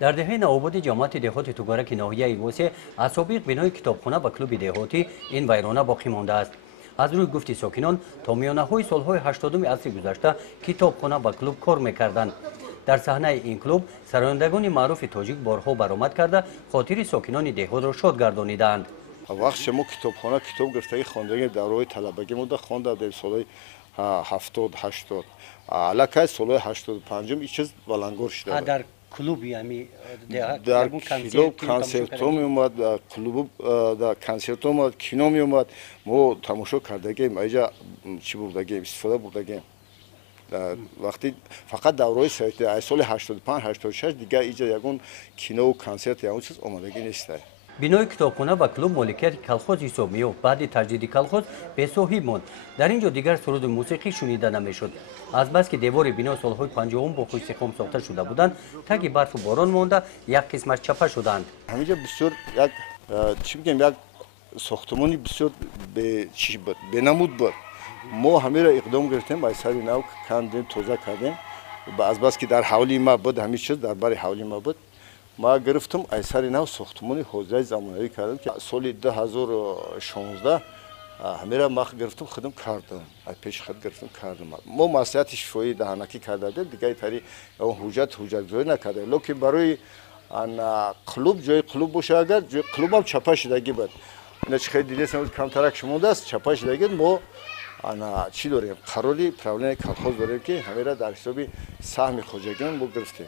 در دهه نوآباد جامعه دهات توگرک ناحیه وسه اسابق بنای کتابخانه و کلوب دهاتی این ویرانه باقی مانده است. از روی گفت ساکنان تا میانه‌های سالهای 80 عصر گذشته کتابخانه و کلوب کار می‌کردند. در صحنه این کلوب سرایندگان معروف تاجیک بارها برآمد کرده خاطر ساکنان دهات را شاد گردانیدند. وقت شما کتابخانه کتاب گرفتگی خواندگی دوره‌های طلبگی مونده خوانده در سالهای 70 80 علاقه سالهای 85 این چیز بلندگور شده. در کلوب یعنی در کلوب کنسرت می اومد، کلوب در کنسرت اومد، کینو می اومد، ما تماشا کردگیم، اینجا چی بودگیم، استفاده بودگیم. وقتی فقط دوره‌های سوئیتی سال 85 86 دیگه اینجا یگون کینو و کنسرت یا اون چیز آمادگی نیست. بینای کتابخانه و کلوب مالکیت کلخوز حساب می‌یافت. بعد تجدید کلخوز به صاحب ماند. در اینجا دیگر سرود موسیقی شنیده نمی‌شد. از بس که دیوار بنا سالهای 50 با خوش سخم ساخته شده بودند، تگ برف و باران مانده یک قسمت چپه شدند. همینجا بسیار یک چی میگم یک ساختمانی بسیار به نمود بود. ما همه را اقدام گرفتیم با سری نو کندیم تازه کردیم. از بس که در حوالی ما بود همین چیز در بر حوالی ما بود. ما گرفتم اثر نو ساختمانی حوزه زمانوی کردم که سال 2016 همه را ما گرفتم خودم کردم پیش خود گرفتم کردم ما مصلحت شفایی دهنکی کرده دیگه تری اون حجت گذاری نکرده لکه برای ان کلوب جای کلوب باشه اگر جای کلوب هم چپا شدگی بود اینا چه خیلی دیدم کم ترک شما دست چپا شدگی ما انا چی داریم قراری پرولن کلخوز داریم که همه را در حساب سهم خوجگان ما گرفتیم.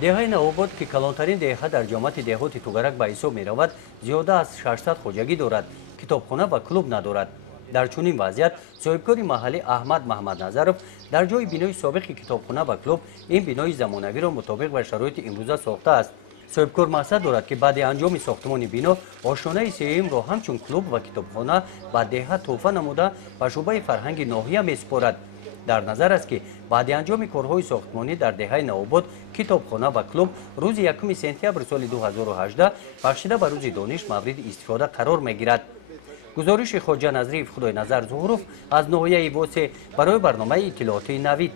دهه نوآباد که کلانترین دهه در جامعه دهات توگرک به حساب می رود زیاده از 600 خوجگی دارد کتابخانه و کلوب ندارد. در چنین وضعیت صاحبکار محلی احمد محمد نظرов در جای بینای سابق کتابخانه و کلوب این بینای زمانوی را مطابق با شرایط امروزه ساخته است. صاحبکار مقصد دارد که بعد انجام ساختمان بنا آشنایی سیم را همچون کلوب و کتابخانه به دهه تحفه نموده به شعبه فرهنگ ناحیه میسپارد. در نظر است که بعد انجام کارهای ساختمانی در دهه نوآباد کتابخانه و کلوب روز 1 سپتامبر سال 2018 بخشیده به روز دانش مورد استفاده قرار میگیرد. گزارش خواجه نظری خدای نظر ظهورов از ناحیه واسه برای برنامه اطلاعاتی نوید.